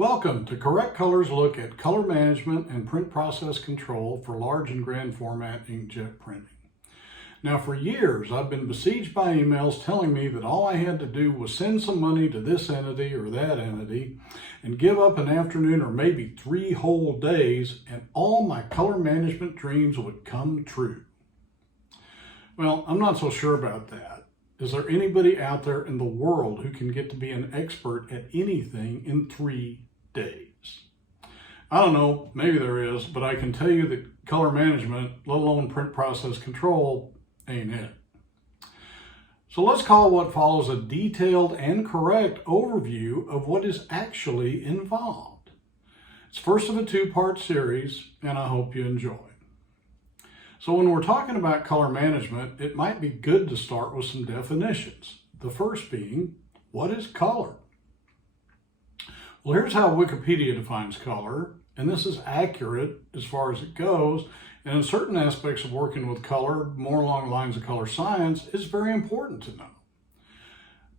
Welcome to Correct Color's look at color management and print process control for large and grand format inkjet printing. Now for years I've been besieged by emails telling me that all I had to do was send some money to this entity or that entity and give up an afternoon or maybe 3 whole days and all my color management dreams would come true. Well, I'm not so sure about that. Is there anybody out there in the world who can get to be an expert at anything in 3 days? I don't know, maybe there is, but I can tell you that color management, let alone print process control, ain't it. So let's call what follows a detailed and correct overview of what is actually involved. It's first of a 2-part series, and I hope you enjoy. So when we're talking about color management, it might be good to start with some definitions. The first being, what is color? Well, here's how Wikipedia defines color, and this is accurate as far as it goes, and in certain aspects of working with color, more along the lines of color science, it's very important to know.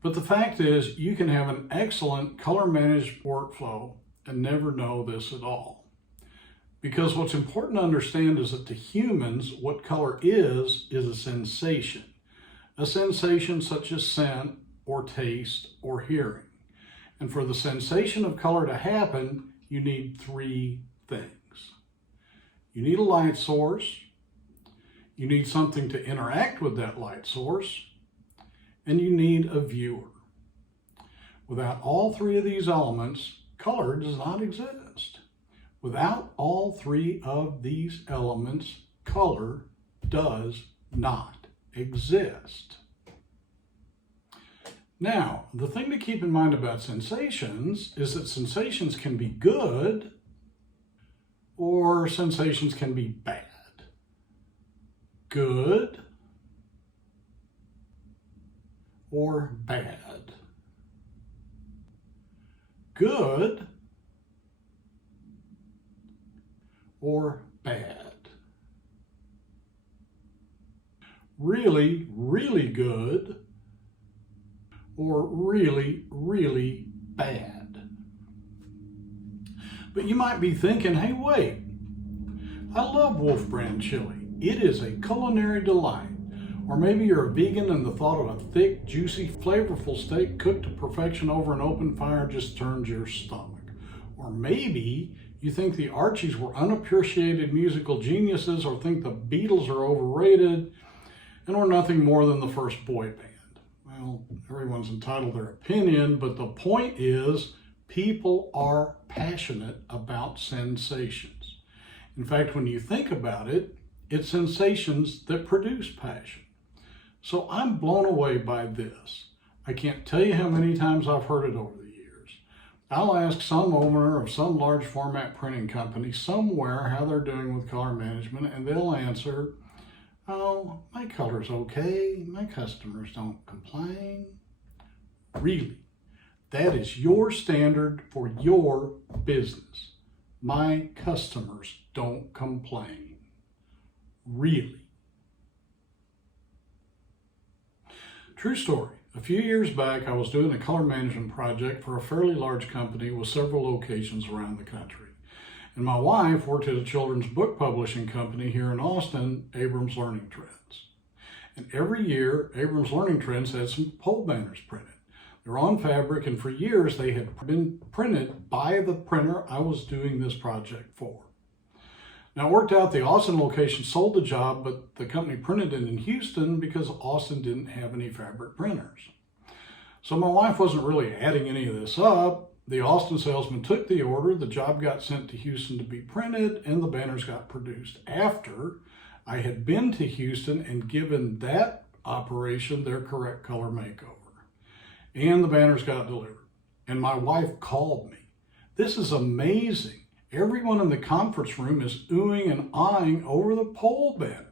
But the fact is, you can have an excellent color managed workflow and never know this at all. Because what's important to understand is that to humans, what color is a sensation. A sensation such as scent or taste or hearing. And for the sensation of color to happen, you need 3 things. You need a light source, you need something to interact with that light source, and you need a viewer. Without all 3 of these elements, color does not exist. Without all 3 of these elements, color does not exist. Now, the thing to keep in mind about sensations is that sensations can be good or sensations can be bad. Good or bad. Good or bad. Really, really good or really, really bad. But you might be thinking, hey, wait, I love Wolf brand chili. It is a culinary delight. Or maybe you're a vegan and the thought of a thick, juicy, flavorful steak cooked to perfection over an open fire just turns your stomach. Or maybe you think the Archies were unappreciated musical geniuses or think the Beatles are overrated and were nothing more than the first boy band. Well, everyone's entitled to their opinion, but the point is people are passionate about sensations. In fact, when you think about it, it's sensations that produce passion. So I'm blown away by this. I can't tell you how many times I've heard it over the years. I'll ask some owner of some large format printing company somewhere how they're doing with color management, and they'll answer, oh, my color's okay. My customers don't complain. Really, that is your standard for your business. My customers don't complain. Really. True story. A few years back, I was doing a color management project for a fairly large company with several locations around the country. And my wife worked at a children's book publishing company here in Austin, Abrams Learning Trends. And every year, Abrams Learning Trends had some pole banners printed. They're on fabric, and for years they had been printed by the printer I was doing this project for. Now it worked out the Austin location sold the job, but the company printed it in Houston because Austin didn't have any fabric printers. So my wife wasn't really adding any of this up. The Austin salesman took the order, the job got sent to Houston to be printed, and the banners got produced after I had been to Houston and given that operation their correct color makeover. And the banners got delivered. And my wife called me. This is amazing. Everyone in the conference room is oohing and eyeing over the pole banners.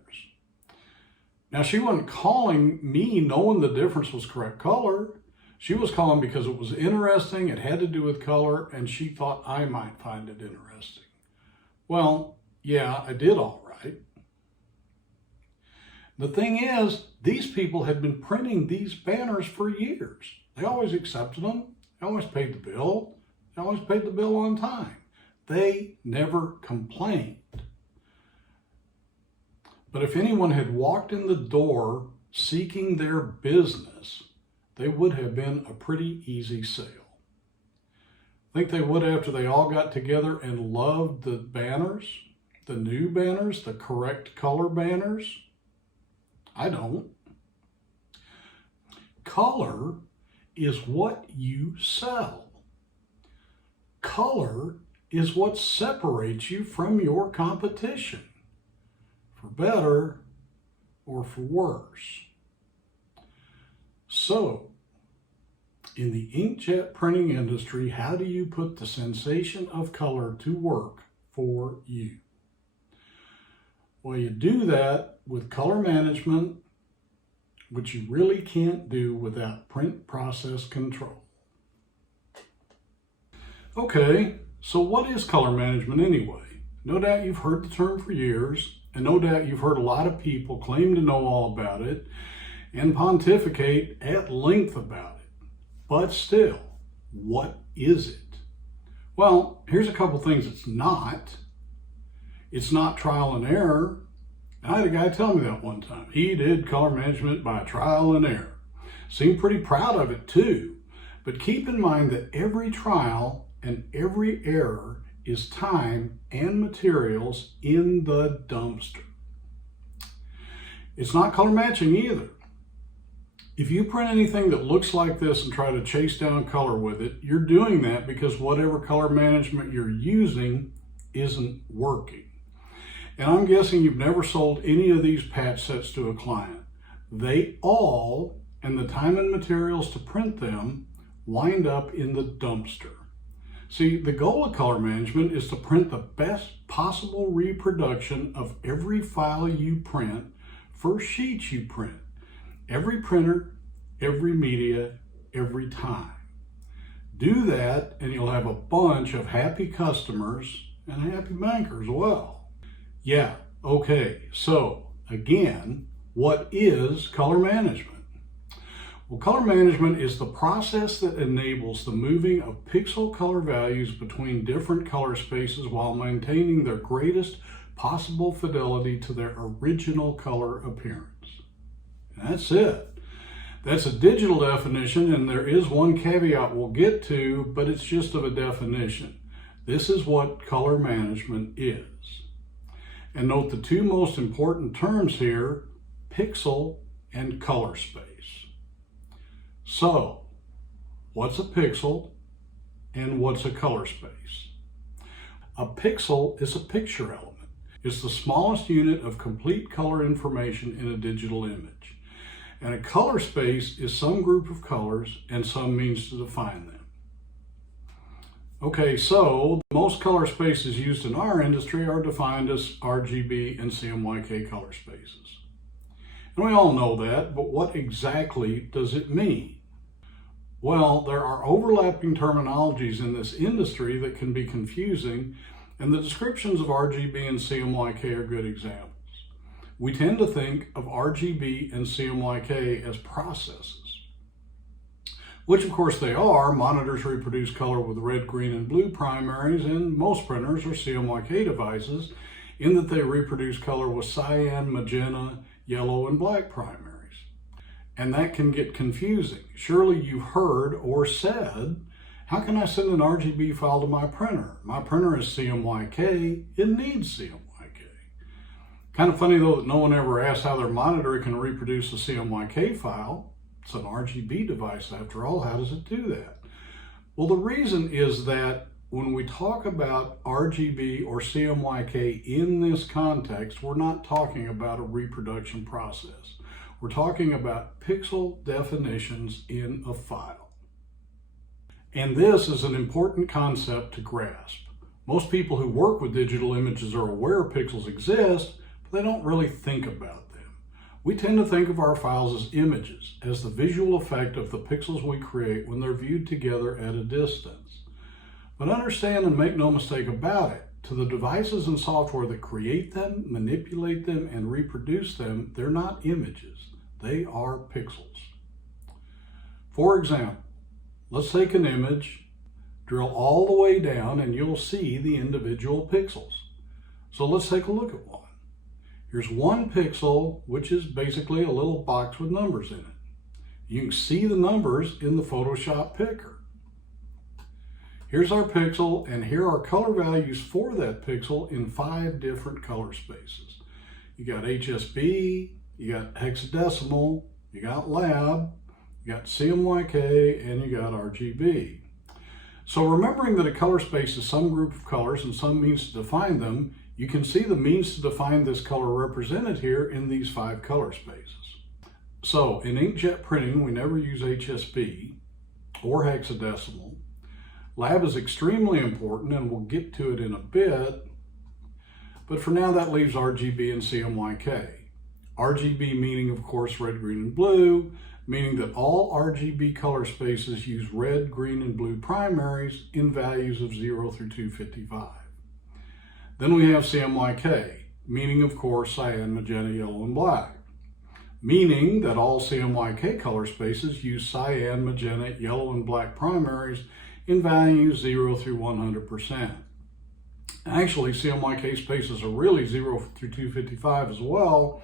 Now, she wasn't calling me knowing the difference was correct color. She was calling because it was interesting, it had to do with color, and she thought I might find it interesting. Well, yeah, I did all right. The thing is, these people had been printing these banners for years. They always accepted them, they always paid the bill, They always paid the bill on time. They never complained. But if anyone had walked in the door seeking their business, they would have been a pretty easy sale. Think they would after they all got together and loved the banners, the new banners, the correct color banners? I don't. Color is what you sell. Color is what separates you from your competition, for better or for worse. So, in the inkjet printing industry, how do you put the sensation of color to work for you? Well, you do that with color management, which you really can't do without print process control. Okay, so what is color management anyway? No doubt you've heard the term for years, and no doubt you've heard a lot of people claim to know all about it and pontificate at length about it. But still, what is it? Well, here's a couple things it's not. It's not trial and error. I had a guy tell me that one time. He did color management by trial and error. Seemed pretty proud of it too. But keep in mind that every trial and every error is time and materials in the dumpster. It's not color matching either. If you print anything that looks like this and try to chase down color with it, you're doing that because whatever color management you're using isn't working. And I'm guessing you've never sold any of these patch sets to a client. They all, and the time and materials to print them, wind up in the dumpster. See, the goal of color management is to print the best possible reproduction of every file you print for sheets you print. Every printer, every media, every time. Do that and you'll have a bunch of happy customers and happy bankers as well. Yeah, okay, so again, what is color management? Well, color management is the process that enables the moving of pixel color values between different color spaces while maintaining their greatest possible fidelity to their original color appearance. And that's it. That's a digital definition, and there is one caveat we'll get to, but it's just of a definition. This is what color management is. And note the two most important terms here, pixel and color space. So, what's a pixel and what's a color space? A pixel is a picture element. It's the smallest unit of complete color information in a digital image. And a color space is some group of colors and some means to define them. Okay, so most color spaces used in our industry are defined as RGB and CMYK color spaces. And we all know that, but what exactly does it mean? Well, there are overlapping terminologies in this industry that can be confusing, and the descriptions of RGB and CMYK are good examples. We tend to think of RGB and CMYK as processes, which of course they are. Monitors reproduce color with red, green, and blue primaries, and most printers are CMYK devices in that they reproduce color with cyan, magenta, yellow, and black primaries. And that can get confusing. Surely you've heard or said, how can I send an RGB file to my printer? My printer is CMYK, it needs CMYK. Kind of funny though that no one ever asked how their monitor can reproduce a CMYK file. It's an RGB device after all. How does it do that? Well, the reason is that when we talk about RGB or CMYK in this context, we're not talking about a reproduction process. We're talking about pixel definitions in a file. And this is an important concept to grasp. Most people who work with digital images are aware pixels exist, but they don't really think about them. We tend to think of our files as images, as the visual effect of the pixels we create when they're viewed together at a distance. But understand and make no mistake about it, to the devices and software that create them, manipulate them, and reproduce them, they're not images. They are pixels. For example, let's take an image, Drill all the way down and you'll see the individual pixels. So let's take a look at one. Here's one pixel, which is basically a little box with numbers in it. You can see the numbers in the Photoshop picker. Here's our pixel, and here are color values for that pixel in 5 different color spaces. You got HSB, you got hexadecimal, you got lab, you got CMYK, and you got RGB. So remembering that a color space is some group of colors and some means to define them, you can see the means to define this color represented here in these 5 color spaces. So in inkjet printing, we never use HSB or hexadecimal. Lab is extremely important, and we'll get to it in a bit, but for now that leaves RGB and CMYK. RGB meaning, of course, red, green, and blue, meaning that all RGB color spaces use red, green, and blue primaries in values of 0 through 255. Then we have CMYK, meaning, of course, cyan, magenta, yellow, and black, meaning that all CMYK color spaces use cyan, magenta, yellow, and black primaries in values 0 through 100%. Actually, CMYK spaces are really 0 through 255 as well,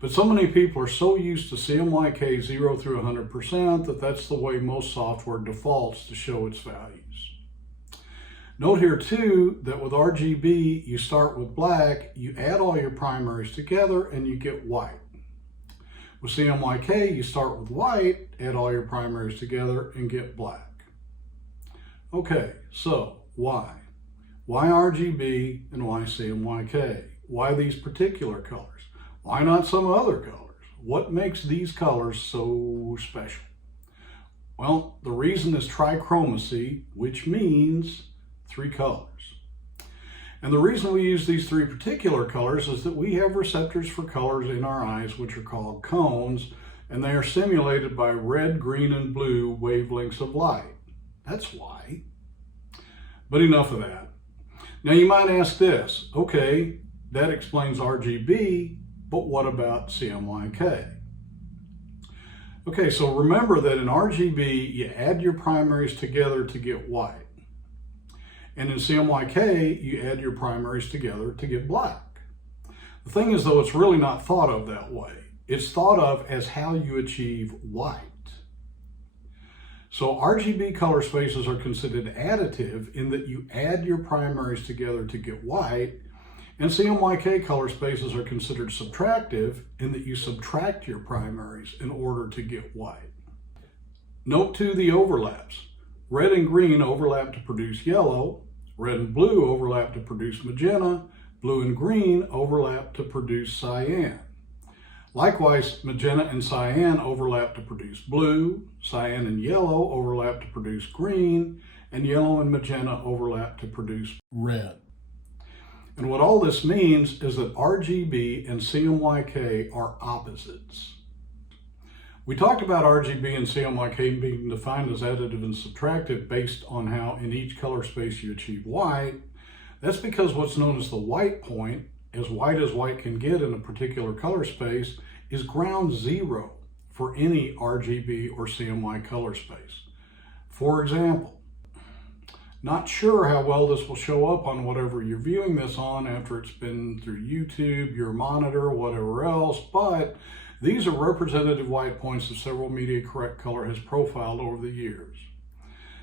but so many people are so used to CMYK 0 through 100% that that's the way most software defaults to show its values. Note here too that with RGB, you start with black, you add all your primaries together, and you get white. With CMYK, you start with white, add all your primaries together, and get black. Okay, so why? Why RGB and why CMYK? Why these particular colors? Why not some other colors? What makes these colors so special? Well, the reason is trichromacy, which means 3 colors. And the reason we use these 3 particular colors is that we have receptors for colors in our eyes, which are called cones, and they are stimulated by red, green, and blue wavelengths of light. That's why. But enough of that. Now you might ask this, okay, that explains RGB, but what about CMYK? Okay, so remember that in RGB, you add your primaries together to get white. And in CMYK, you add your primaries together to get black. The thing is, though, it's really not thought of that way. It's thought of as how you achieve white. So RGB color spaces are considered additive in that you add your primaries together to get white, and CMYK color spaces are considered subtractive in that you subtract your primaries in order to get white. Note too the overlaps. Red and green overlap to produce yellow, red and blue overlap to produce magenta, blue and green overlap to produce cyan. Likewise, magenta and cyan overlap to produce blue, cyan and yellow overlap to produce green, and yellow and magenta overlap to produce red. And what all this means is that RGB and CMYK are opposites. We talked about RGB and CMYK being defined as additive and subtractive based on how in each color space you achieve white. That's because what's known as the white point, as white can get in a particular color space, is ground zero for any RGB or CMY color space. For example, not sure how well this will show up on whatever you're viewing this on after it's been through YouTube, your monitor, whatever else, but these are representative white points that several media correct color has profiled over the years.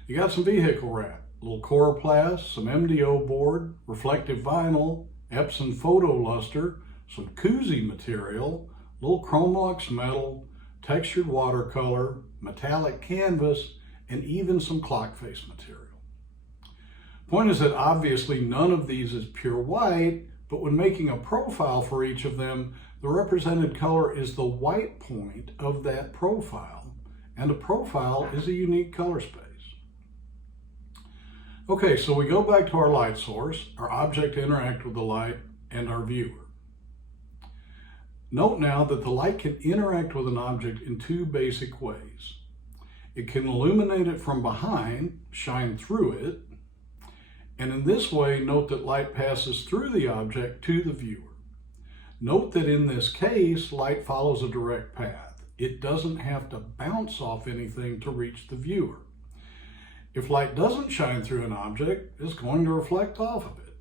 You got some vehicle wrap, a little coroplast, some MDO board, reflective vinyl, Epson photo luster, some koozie material, little Chromlux metal, textured watercolor, metallic canvas, and even some clock face material. Point is that obviously none of these is pure white, but when making a profile for each of them, the represented color is the white point of that profile, and a profile is a unique color space. Okay, so we go back to our light source, our object interact with the light, and our viewer. Note now that the light can interact with an object in 2 basic ways. It can illuminate it from behind, shine through it, and in this way, note that light passes through the object to the viewer. Note that in this case, light follows a direct path. It doesn't have to bounce off anything to reach the viewer. If light doesn't shine through an object, it's going to reflect off of it.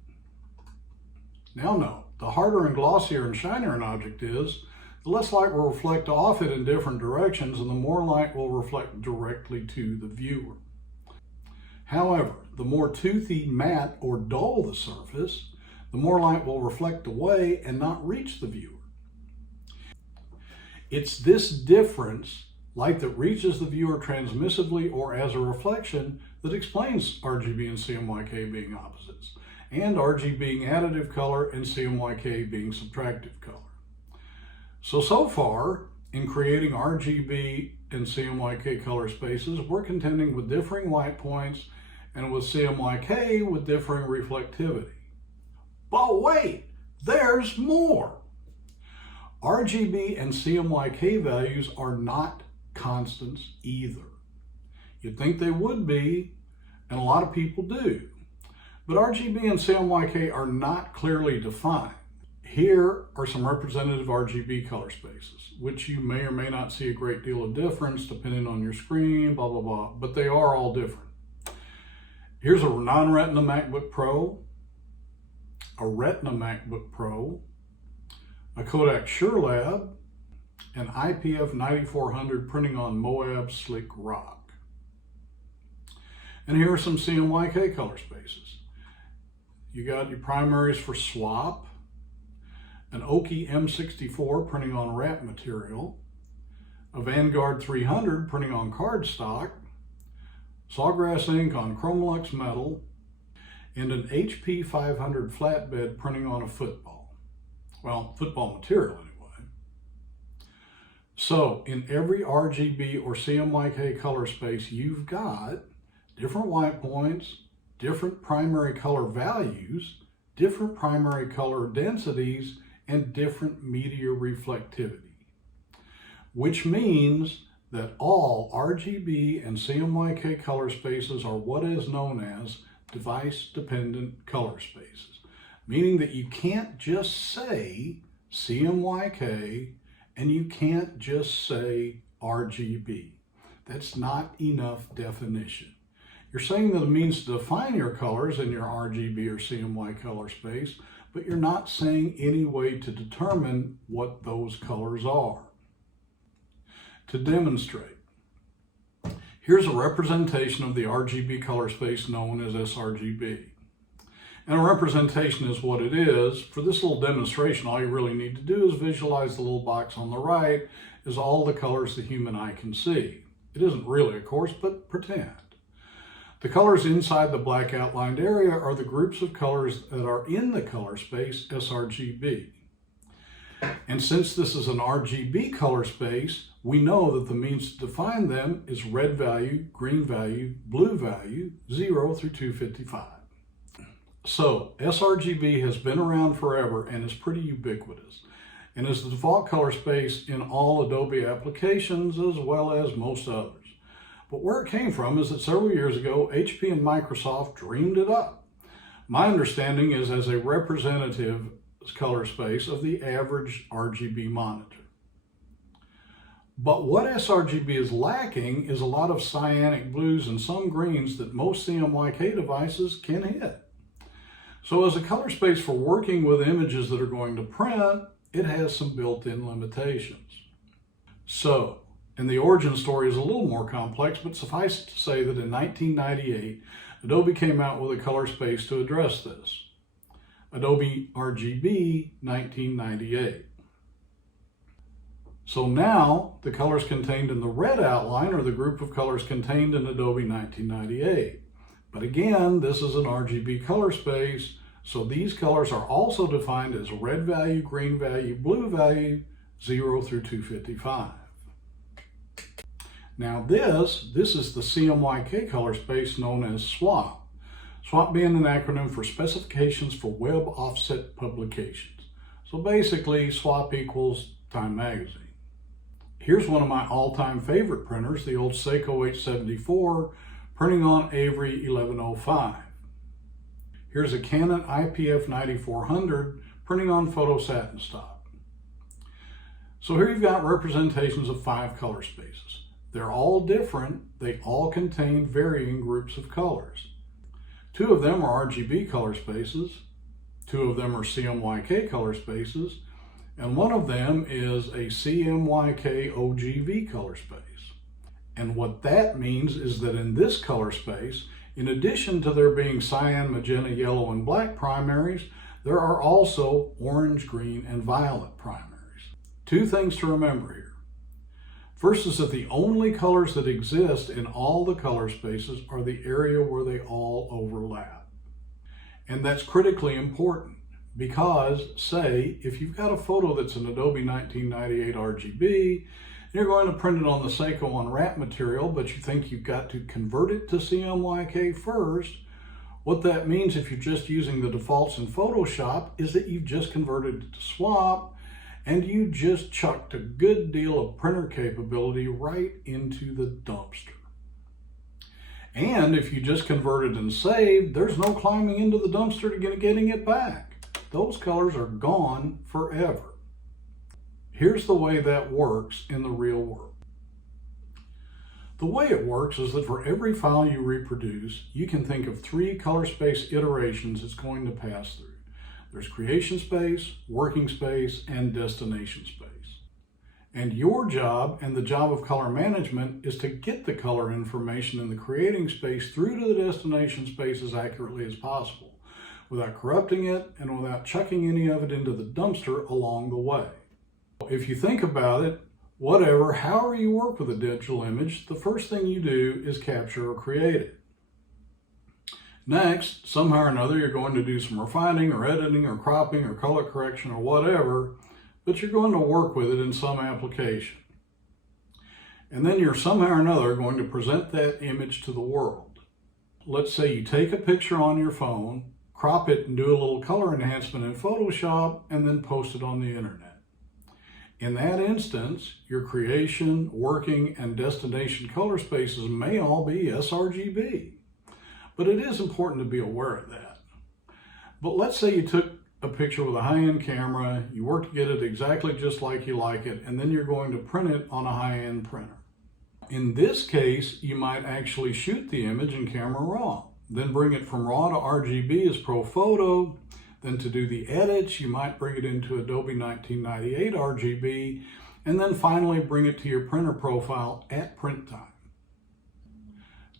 Now note, the harder and glossier and shinier an object is, the less light will reflect off it in different directions and the more light will reflect directly to the viewer. However, the more toothy, matte, or dull the surface, the more light will reflect away and not reach the viewer. It's this difference, light that reaches the viewer transmissively or as a reflection, that explains RGB and CMYK being opposites, and RGB being additive color and CMYK being subtractive color. So far, in creating RGB and CMYK color spaces, we're contending with differing white points and with CMYK with differing reflectivity. But wait, there's more! RGB and CMYK values are not constants either. You'd think they would be, and a lot of people do. But RGB and CMYK are not clearly defined. Here are some representative RGB color spaces, which you may or may not see a great deal of difference depending on your screen, blah, blah, blah, but they are all different. Here's a non-Retina MacBook Pro, a Retina MacBook Pro, a Kodak SureLab, an IPF 9400 printing on Moab Slick Rock. And here are some CMYK color spaces. You got your primaries for swap, an Oki M64 printing on wrap material, a Vanguard 300 printing on cardstock, Sawgrass ink on Chromlux metal, and an HP 500 flatbed printing on a football. Well, football material anyway. So in every RGB or CMYK color space, you've got different white points, different primary color values, different primary color densities, and different media reflectivity, which means that all RGB and CMYK color spaces are what is known as device-dependent color spaces, meaning that you can't just say CMYK and you can't just say RGB. That's not enough definition. You're saying that it means to define your colors in your RGB or CMY color space, but you're not saying any way to determine what those colors are. To demonstrate, here's a representation of the RGB color space known as sRGB. And a representation is what it is. For this little demonstration, all you really need to do is visualize the little box on the right as all the colors the human eye can see. It isn't really, of course, but pretend. The colors inside the black outlined area are the groups of colors that are in the color space sRGB. And since this is an RGB color space, we know that the means to define them is red value, green value, blue value, 0 through 255. So sRGB has been around forever and is pretty ubiquitous, and is the default color space in all Adobe applications as well as most others. But where it came from is that several years ago, HP and Microsoft dreamed it up. My understanding is as a representative color space of the average RGB monitor. But what sRGB is lacking is a lot of cyanic blues and some greens that most CMYK devices can hit. So as a color space for working with images that are going to print, it has some built-in limitations. So, and the origin story is a little more complex, but suffice it to say that in 1998, Adobe came out with a color space to address this. Adobe RGB 1998. So now the colors contained in the red outline are the group of colors contained in Adobe 1998. But again, this is an RGB color space, so these colors are also defined as red value, green value, blue value, 0 through 255. Now this is the CMYK color space known as SWAP. SWAP being an acronym for Specifications for Web Offset Publications. So basically, SWAP equals Time Magazine. Here's one of my all-time favorite printers, the old Seiko H74, printing on Avery 1105. Here's a Canon IPF 9400, printing on photo satin stock. So here you've got representations of 5 color spaces. They're all different. They all contain varying groups of colors. 2 of them are RGB color spaces, 2 of them are CMYK color spaces, and 1 of them is a CMYK OGV color space. And what that means is that in this color space, in addition to there being cyan, magenta, yellow, and black primaries, there are also orange, green, and violet primaries. 2 things to remember here. First is that the only colors that exist in all the color spaces are the area where they all overlap. And that's critically important because, say, if you've got a photo that's an Adobe 1998 RGB, you're going to print it on the Seiko Unwrap material, but you think you've got to convert it to CMYK first, what that means if you're just using the defaults in Photoshop is that you've just converted it to swap, and you just chucked a good deal of printer capability right into the dumpster. And if you just converted and saved, there's no climbing into the dumpster to getting it back. Those colors are gone forever. Here's the way that works in the real world. The way it works is that for every file you reproduce, you can think of 3 color space iterations it's going to pass through. There's creation space, working space, and destination space. And your job and the job of color management is to get the color information in the creating space through to the destination space as accurately as possible, without corrupting it and without chucking any of it into the dumpster along the way. If you think about it, however you work with a digital image, the first thing you do is capture or create it. Next, somehow or another, you're going to do some refining or editing or cropping or color correction or whatever, but you're going to work with it in some application. And then you're somehow or another going to present that image to the world. Let's say you take a picture on your phone, crop it and do a little color enhancement in Photoshop, and then post it on the internet. In that instance, your creation, working, and destination color spaces may all be sRGB. But it is important to be aware of that. But let's say you took a picture with a high-end camera, you work to get it exactly just like you like it, and then you're going to print it on a high-end printer. In this case, you might actually shoot the image in camera raw, then bring it from raw to RGB as ProPhoto. Then to do the edits, you might bring it into Adobe 1998 RGB, and then finally bring it to your printer profile at print time.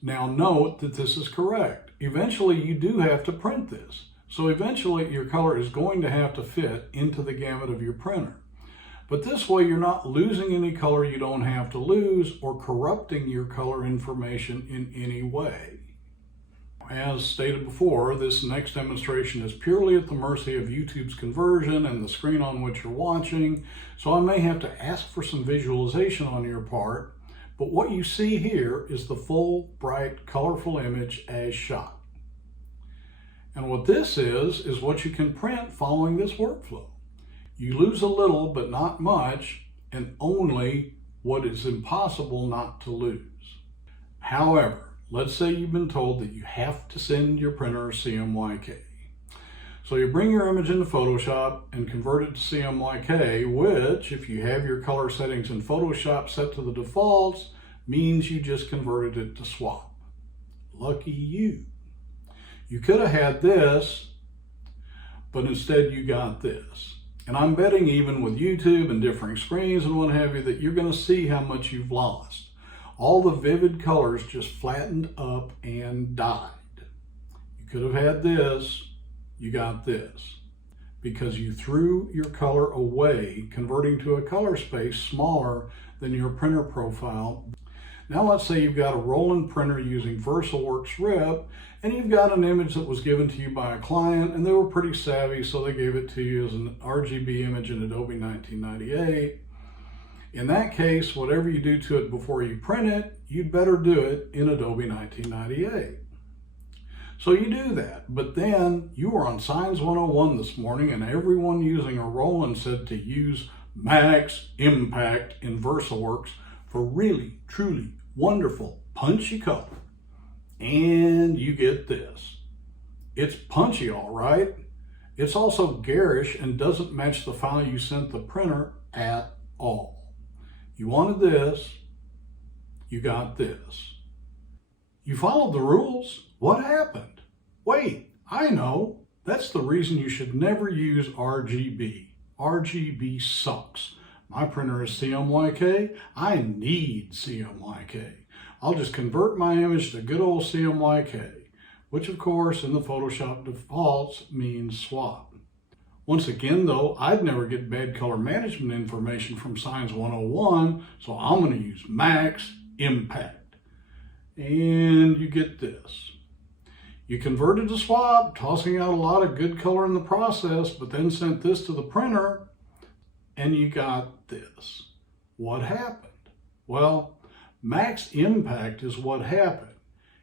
Now note that this is correct. Eventually you do have to print this. So eventually your color is going to have to fit into the gamut of your printer. But this way you're not losing any color you don't have to lose or corrupting your color information in any way. As stated before, this next demonstration is purely at the mercy of YouTube's conversion and the screen on which you're watching, so I may have to ask for some visualization on your part. But what you see here is the full, bright, colorful image as shot. And what this is what you can print following this workflow. You lose a little, but not much, and only what is impossible not to lose. However, let's say you've been told that you have to send your printer CMYK. So you bring your image into Photoshop and convert it to CMYK, which, if you have your color settings in Photoshop set to the defaults, means you just converted it to swap. Lucky you. You could have had this, but instead you got this. And I'm betting even with YouTube and differing screens and what have you, that you're going to see how much you've lost. All the vivid colors just flattened up and died. You could have had this. You got this because you threw your color away, converting to a color space smaller than your printer profile. Now let's say you've got a rolling printer using VersaWorks RIP, and you've got an image that was given to you by a client, and they were pretty savvy, so they gave it to you as an RGB image in Adobe 1998. In that case, whatever you do to it before you print it, you'd better do it in Adobe 1998. So you do that, but then you were on Signs 101 this morning and everyone using a Roland said to use Max Impact in VersaWorks for really, truly wonderful, punchy color. And you get this. It's punchy, all right. It's also garish and doesn't match the file you sent the printer at all. You wanted this, you got this. You followed the rules. What happened? Wait, I know. That's the reason you should never use RGB. RGB sucks. My printer is CMYK. I need CMYK. I'll just convert my image to good old CMYK, which of course in the Photoshop defaults means swap. Once again though, I'd never get bad color management information from Signs 101, so I'm going to use Max Impact. And you get this. You converted to swap, tossing out a lot of good color in the process, but then sent this to the printer, and you got this. What happened? Well, Max Impact is what happened.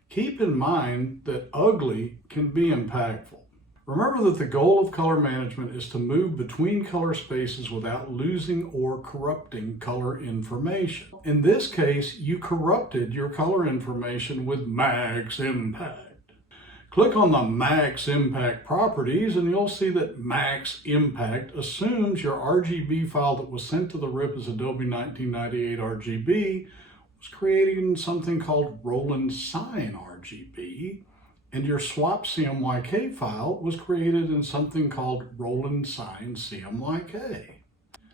Keep in mind that ugly can be impactful. Remember that the goal of color management is to move between color spaces without losing or corrupting color information. In this case, you corrupted your color information with Max Impact. Click on the Max Impact properties and you'll see that Max Impact assumes your RGB file that was sent to the RIP as Adobe 1998 RGB was created in something called Roland Sign RGB, and your swap CMYK file was created in something called Roland Sign CMYK.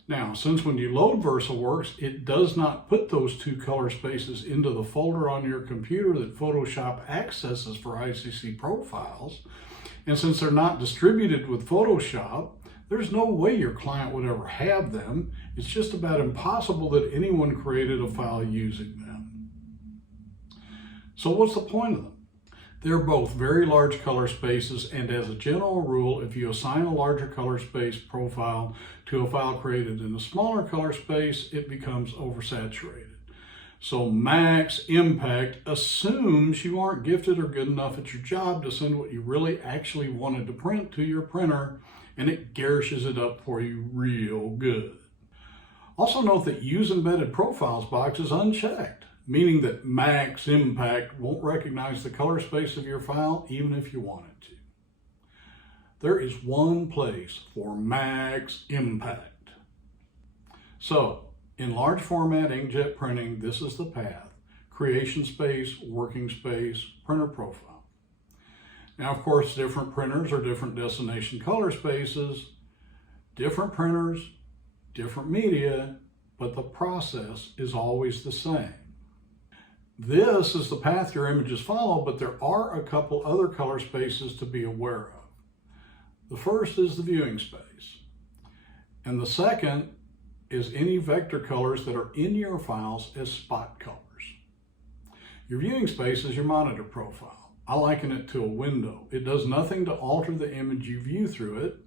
Now, since when you load VersaWorks, it does not put those two color spaces into the folder on your computer that Photoshop accesses for ICC profiles, and since they're not distributed with Photoshop, there's no way your client would ever have them. It's just about impossible that anyone created a file using them. So what's the point of them? They're both very large color spaces, and as a general rule, if you assign a larger color space profile to a file created in a smaller color space, it becomes oversaturated. So Max Impact assumes you aren't gifted or good enough at your job to send what you really actually wanted to print to your printer, and it garishes it up for you real good. Also note that Use Embedded Profiles box is unchecked, meaning that Max Impact won't recognize the color space of your file even if you want it to. There is one place for Max Impact. So, in large format inkjet printing, this is the path: creation space, working space, printer profile. Now, of course, different printers are different destination color spaces, different printers, different media, but the process is always the same. This is the path your images follow, but there are a couple other color spaces to be aware of. The first is the viewing space, and the second is any vector colors that are in your files as spot colors. Your viewing space is your monitor profile. I liken it to a window. It does nothing to alter the image you view through it,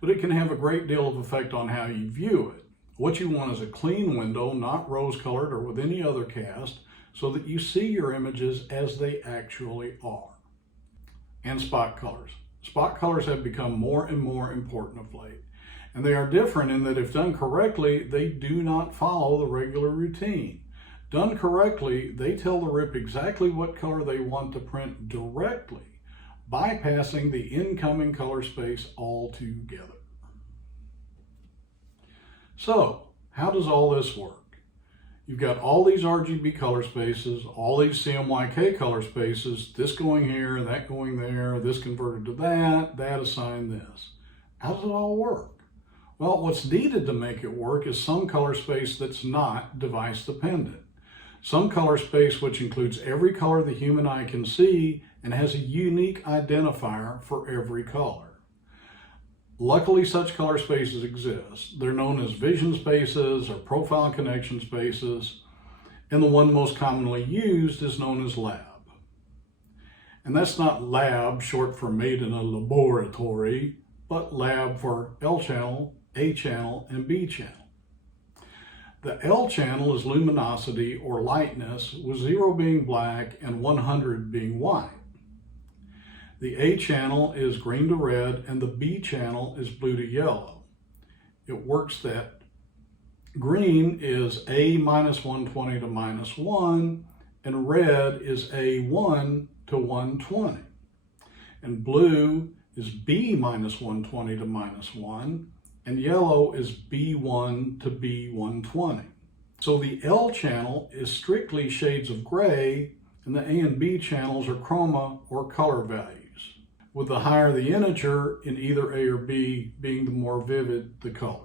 but it can have a great deal of effect on how you view it. What you want is a clean window, not rose-colored or with any other cast, so that you see your images as they actually are. And spot colors. Spot colors have become more and more important of late. And they are different in that if done correctly, they do not follow the regular routine. Done correctly, they tell the RIP exactly what color they want to print directly, bypassing the incoming color space altogether. So, how does all this work? You've got all these RGB color spaces, all these CMYK color spaces, this going here, that going there, this converted to that assigned this. How does it all work? Well, what's needed to make it work is some color space that's not device dependent. Some color space which includes every color the human eye can see and has a unique identifier for every color. Luckily, such color spaces exist. They're known as vision spaces or profile connection spaces, and the one most commonly used is known as lab. And that's not lab, short for made in a laboratory, but lab for L channel, A channel, and B channel. The L channel is luminosity or lightness, with 0 being black and 100 being white. The A channel is green to red, and the B channel is blue to yellow. It works that green is A minus 120 to minus 1, and red is A1 to 120. And blue is B minus 120 to minus 1, and yellow is B1 to B120. So the L channel is strictly shades of gray, and the A and B channels are chroma or color values, with the higher the integer in either A or B being the more vivid the color.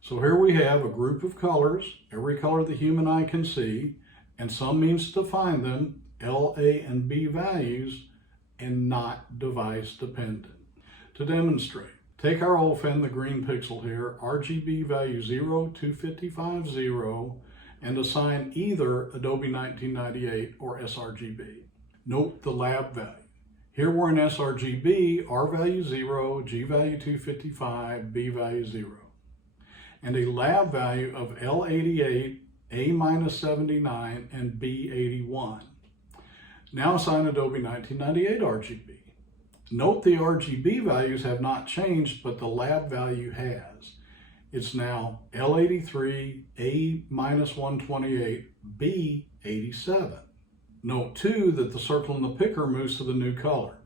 So here we have a group of colors, every color the human eye can see, and some means to define them, L, A, and B values, and not device dependent. To demonstrate, take our olefin, the green pixel here, RGB value 0, 255, 0, and assign either Adobe 1998 or sRGB. Note the lab value. Here we're in sRGB, R value 0, G value 255, B value 0. And a lab value of L88, A-79, and B81. Now assign Adobe 1998 RGB. Note the RGB values have not changed, but the lab value has. It's now L83, A-128, B87. Note too that the circle in the picker moves to the new color.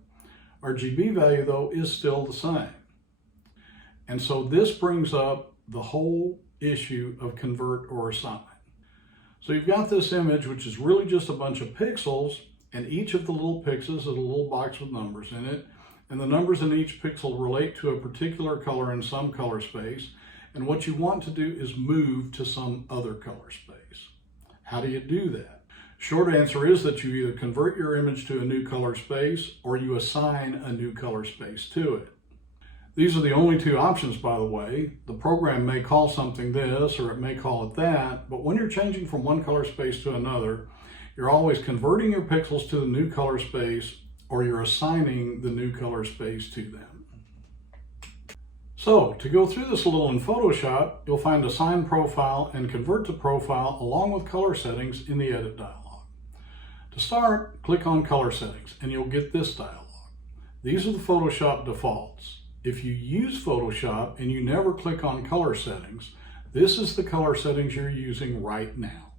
RGB value though is still the same. And so this brings up the whole issue of convert or assign. So you've got this image, which is really just a bunch of pixels, and each of the little pixels is a little box with numbers in it, and the numbers in each pixel relate to a particular color in some color space, and what you want to do is move to some other color space. How do you do that? Short answer is that you either convert your image to a new color space or you assign a new color space to it. These are the only two options, by the way. The program may call something this or it may call it that, but when you're changing from one color space to another, you're always converting your pixels to the new color space or you're assigning the new color space to them. So to go through this a little in Photoshop, you'll find Assign Profile and Convert to Profile along with color settings in the Edit dialog. To start, click on Color Settings and you'll get this dialog. These are the Photoshop defaults. If you use Photoshop and you never click on color settings, this is the color settings you're using right now.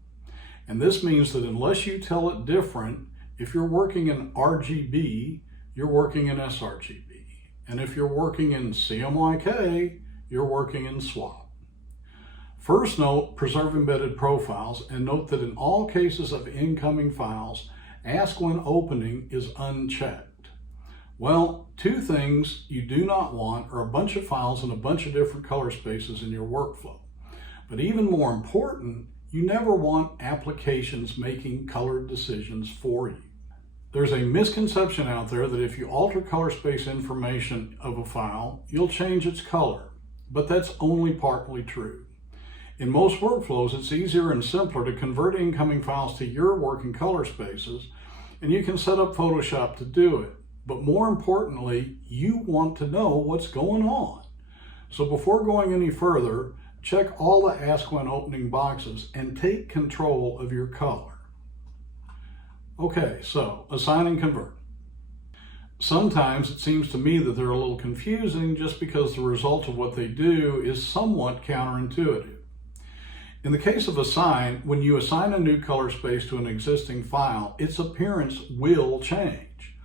And this means that unless you tell it different, if you're working in RGB, you're working in sRGB. And if you're working in CMYK, you're working in swap. First note, preserve embedded profiles, and note that in all cases of incoming files, ask when opening is unchecked. Well, two things you do not want are a bunch of files in a bunch of different color spaces in your workflow. But even more important, you never want applications making colored decisions for you. There's a misconception out there that if you alter color space information of a file, you'll change its color, but that's only partly true. In most workflows, it's easier and simpler to convert incoming files to your working color spaces, and you can set up Photoshop to do it. But more importantly, you want to know what's going on. So before going any further, check all the Ask When Opening boxes and take control of your color. Okay, so assign and convert. Sometimes it seems to me that they're a little confusing just because the result of what they do is somewhat counterintuitive. In the case of assign, when you assign a new color space to an existing file, its appearance will change.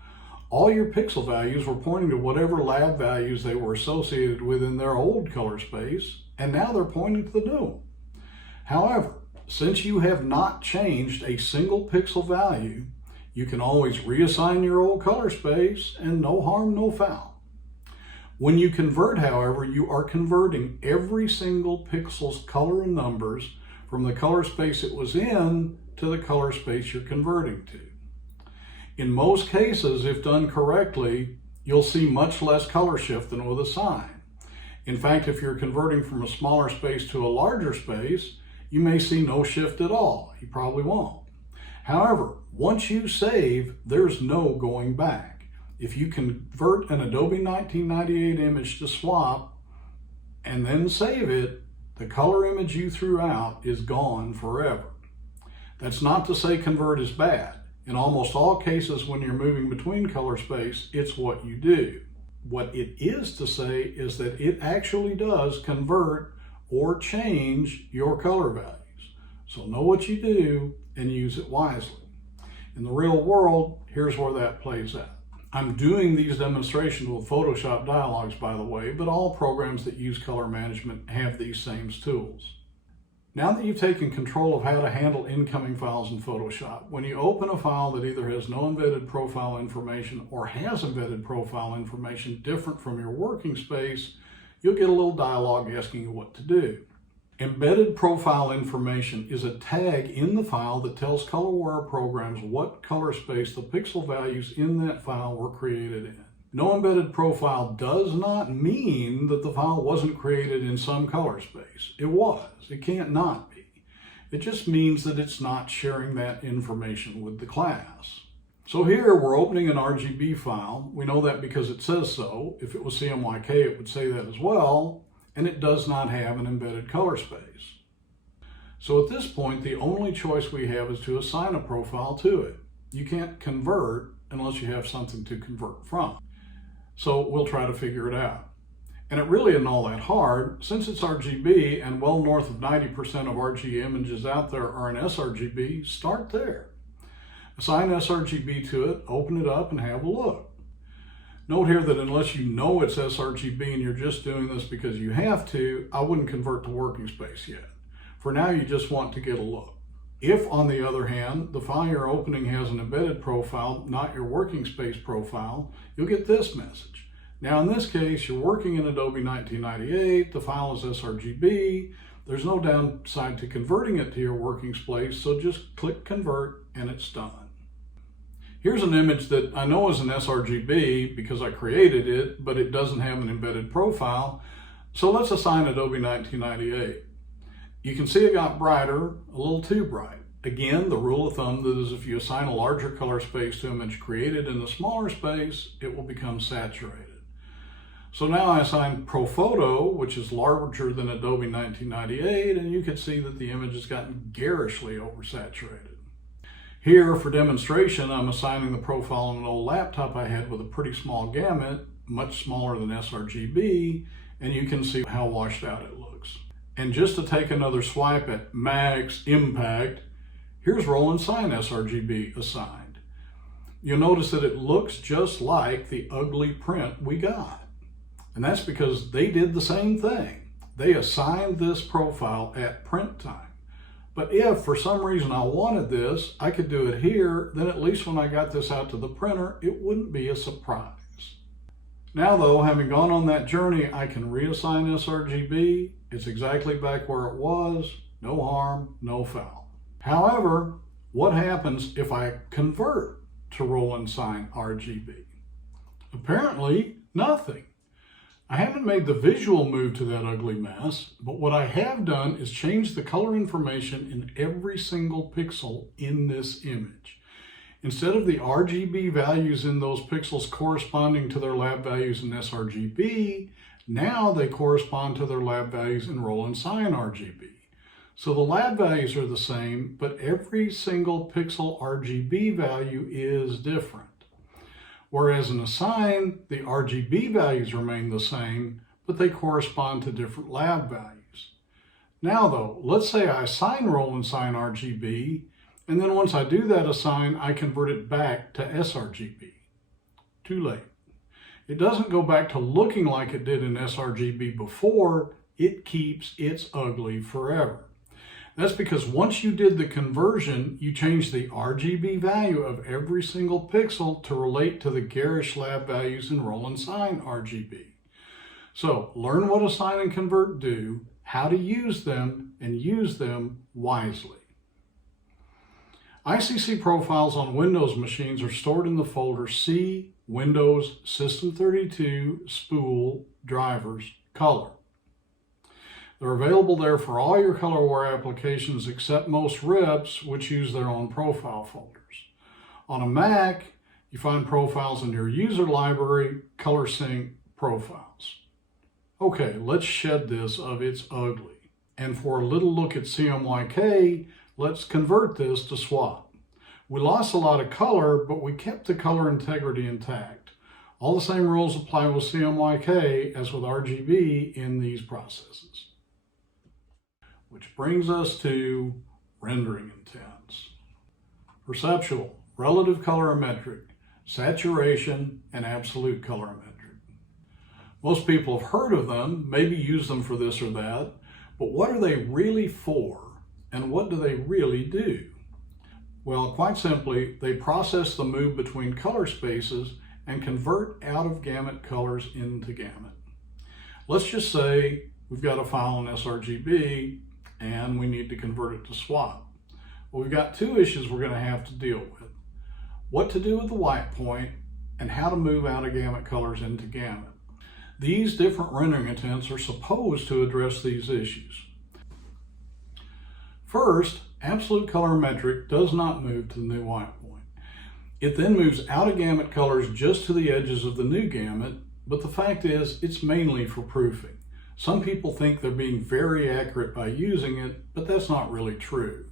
All your pixel values were pointing to whatever lab values they were associated with in their old color space, and now they're pointing to the new one. However, since you have not changed a single pixel value, you can always reassign your old color space and no harm, no foul. When you convert, however, you are converting every single pixel's color and numbers from the color space it was in to the color space you're converting to. In most cases, if done correctly, you'll see much less color shift than with assign. In fact, if you're converting from a smaller space to a larger space, you may see no shift at all. You probably won't. However, once you save, there's no going back. If you convert an Adobe 1998 image to swap and then save it, the color image you threw out is gone forever. That's not to say convert is bad. In almost all cases when you're moving between color space, it's what you do. What it is to say is that it actually does convert or change your color values. So know what you do and use it wisely. In the real world, here's where that plays out. I'm doing these demonstrations with Photoshop dialogues, by the way, but all programs that use color management have these same tools. Now that you've taken control of how to handle incoming files in Photoshop, when you open a file that either has no embedded profile information or has embedded profile information different from your working space, you'll get a little dialog asking you what to do. Embedded profile information is a tag in the file that tells ColorWare programs what color space the pixel values in that file were created in. No embedded profile does not mean that the file wasn't created in some color space. It was. It can't not be. It just means that it's not sharing that information with the class. So here we're opening an RGB file. We know that because it says so. If it was CMYK, it would say that as well. And it does not have an embedded color space. So at this point, the only choice we have is to assign a profile to it. You can't convert unless you have something to convert from. So we'll try to figure it out. And it really isn't all that hard. Since it's RGB and well north of 90% of RGB images out there are in sRGB, start there. Assign sRGB to it, open it up, and have a look. Note here that unless you know it's sRGB and you're just doing this because you have to, I wouldn't convert to working space yet. For now, you just want to get a look. If, on the other hand, the file you're opening has an embedded profile, not your working space profile, you'll get this message. Now, in this case, you're working in Adobe 1998, the file is sRGB, there's no downside to converting it to your working space, so just click Convert and it's done. Here's an image that I know is an sRGB because I created it, but it doesn't have an embedded profile, so let's assign Adobe 1998. You can see it got brighter, a little too bright. Again, the rule of thumb that is if you assign a larger color space to an image created in the smaller space, it will become saturated. So now I assign ProPhoto, which is larger than Adobe 1998, and you can see that the image has gotten garishly oversaturated. Here, for demonstration, I'm assigning the profile on an old laptop I had with a pretty small gamut, much smaller than sRGB, and you can see how washed out it looks. And just to take another swipe at max impact, here's Roll and Sign sRGB assigned. You'll notice that it looks just like the ugly print we got. And that's because they did the same thing. They assigned this profile at print time. But if for some reason I wanted this, I could do it here, then at least when I got this out to the printer, it wouldn't be a surprise. Now though, having gone on that journey, I can reassign sRGB. It's exactly back where it was, no harm, no foul. However, what happens if I convert to Roll and Sign RGB? Apparently, nothing. I haven't made the visual move to that ugly mess, but what I have done is change the color information in every single pixel in this image. Instead of the RGB values in those pixels corresponding to their lab values in sRGB, now they correspond to their lab values in Roll and Sign RGB. So the lab values are the same, but every single pixel RGB value is different. Whereas in Assign, the RGB values remain the same, but they correspond to different lab values. Now though, let's say I assign Roll and Sign RGB, and then once I do that assign, I convert it back to sRGB. Too late. It doesn't go back to looking like it did in sRGB before, it keeps its ugly forever. That's because once you did the conversion, you changed the RGB value of every single pixel to relate to the garish lab values in Roll and Sign RGB. So learn what assign and convert do, how to use them, and use them wisely. ICC profiles on Windows machines are stored in the folder C, Windows, System32, Spool, Drivers, Color. They're available there for all your ColorWare applications except most RIPs, which use their own profile folders. On a Mac, you find profiles in your user library, ColorSync profiles. Okay, let's shed this of its ugly. And for a little look at CMYK, let's convert this to swap. We lost a lot of color, but we kept the color integrity intact. All the same rules apply with CMYK as with RGB in these processes. Which brings us to rendering intents. Perceptual, relative colorimetric, saturation, and absolute colorimetric. Most people have heard of them, maybe use them for this or that, But what are they really for, and what do they really do? Well, quite simply, they process the move between color spaces and convert out of gamut colors into gamut. Let's just say we've got a file in sRGB and we need to convert it to SWAT. Well, we've got two issues we're going to have to deal with. What to do with the white point and how to move out of gamut colors into gamut. These different rendering intents are supposed to address these issues. First, absolute colorimetric does not move to the new white point. It then moves out of gamut colors just to the edges of the new gamut, but the fact is it's mainly for proofing. Some people think they're being very accurate by using it, but that's not really true.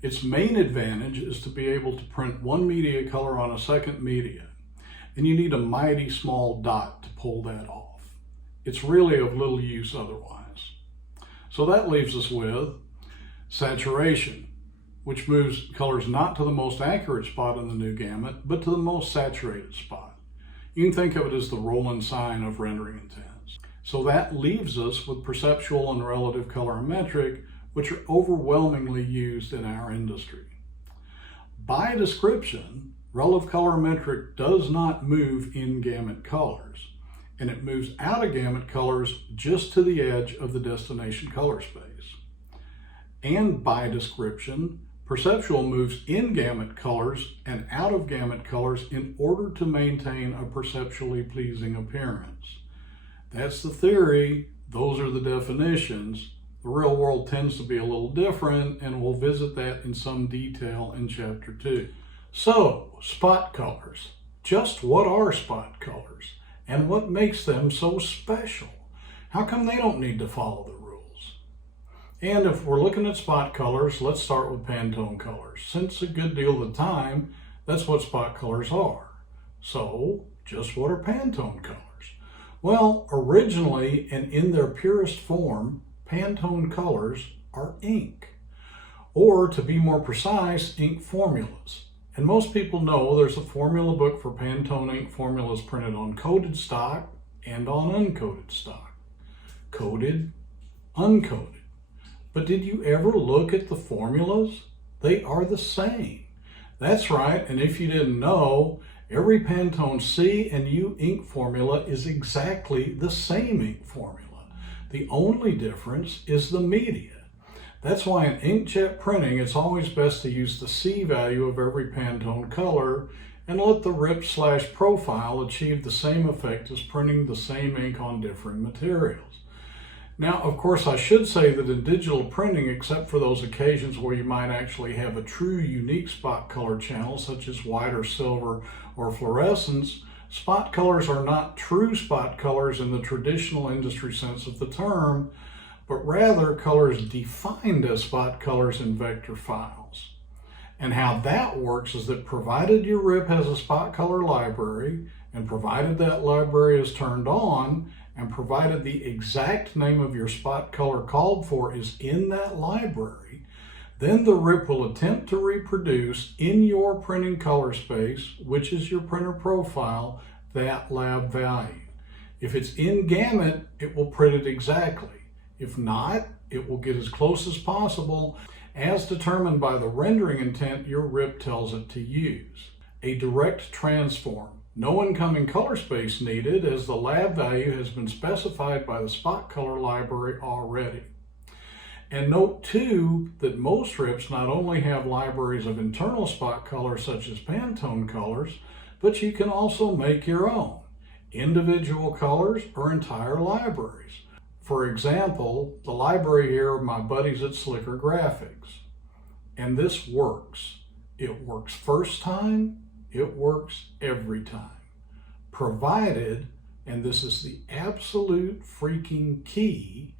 Its main advantage is to be able to print one media color on a second media, and you need a mighty small dot to pull that off. It's really of little use otherwise. So that leaves us with saturation, which moves colors not to the most accurate spot in the new gamut, but to the most saturated spot. You can think of it as the Roland sign of rendering intents. So that leaves us with perceptual and relative colorimetric, which are overwhelmingly used in our industry. By description, relative colorimetric does not move in gamut colors, and it moves out of gamut colors just to the edge of the destination color space. And by description, perceptual moves in gamut colors and out of gamut colors in order to maintain a perceptually pleasing appearance. That's the theory, those are the definitions. The real world tends to be a little different, and we'll visit that in some detail in Chapter 2. So, spot colors. Just what are spot colors? And what makes them so special? How come they don't need to follow the rules? And if we're looking at spot colors, let's start with Pantone colors. Since a good deal of the time, that's what spot colors are. So, just what are Pantone colors? Well, originally and in their purest form, Pantone colors are ink. Or, to be more precise, ink formulas. And most people know there's a formula book for Pantone ink formulas printed on coated stock and on uncoated stock. Coated, uncoated. But did you ever look at the formulas? They are the same. That's right, and if you didn't know, every Pantone C and U ink formula is exactly the same ink formula. The only difference is the media. That's why in inkjet printing, it's always best to use the C value of every Pantone color and let the rip/profile achieve the same effect as printing the same ink on differing materials. Now, of course, I should say that in digital printing, except for those occasions where you might actually have a true unique spot color channel, such as white or silver or fluorescence, spot colors are not true spot colors in the traditional industry sense of the term, but rather colors defined as spot colors in vector files. And how that works is that provided your RIP has a spot color library, and provided that library is turned on, and provided the exact name of your spot color called for is in that library, then the RIP will attempt to reproduce in your printing color space, which is your printer profile, that lab value. If it's in gamut, it will print it exactly. If not, it will get as close as possible, as determined by the rendering intent your RIP tells it to use. A direct transform. No incoming color space needed, as the lab value has been specified by the spot color library already. And note too that most RIPs not only have libraries of internal spot colors such as Pantone colors, but you can also make your own, individual colors or entire libraries. For example, the library here of my buddies at Slicker Graphics. And this works. It works first time, it works every time. Provided, and this is the absolute freaking key,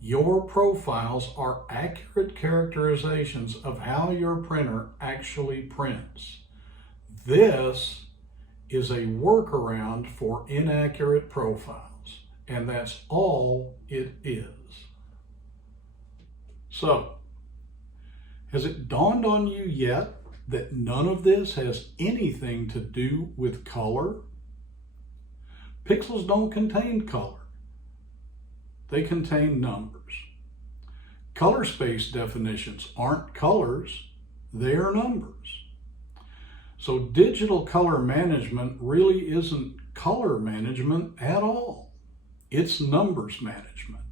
your profiles are accurate characterizations of how your printer actually prints. This is a workaround for inaccurate profiles, and that's all it is. So, has it dawned on you yet that none of this has anything to do with color? Pixels don't contain color. They contain numbers. Color space definitions aren't colors, they are numbers. So digital color management really isn't color management at all. It's numbers management.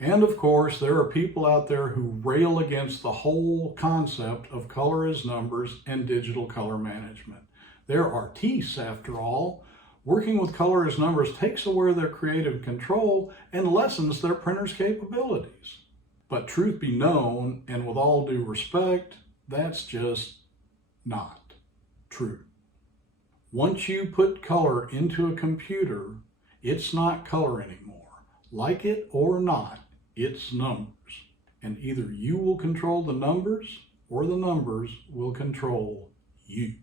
And of course, there are people out there who rail against the whole concept of color as numbers and digital color management. They're artists, after all. Working with color as numbers takes away their creative control and lessens their printer's capabilities. But truth be known, and with all due respect, that's just not true. Once you put color into a computer, it's not color anymore. Like it or not, it's numbers. And either you will control the numbers or the numbers will control you.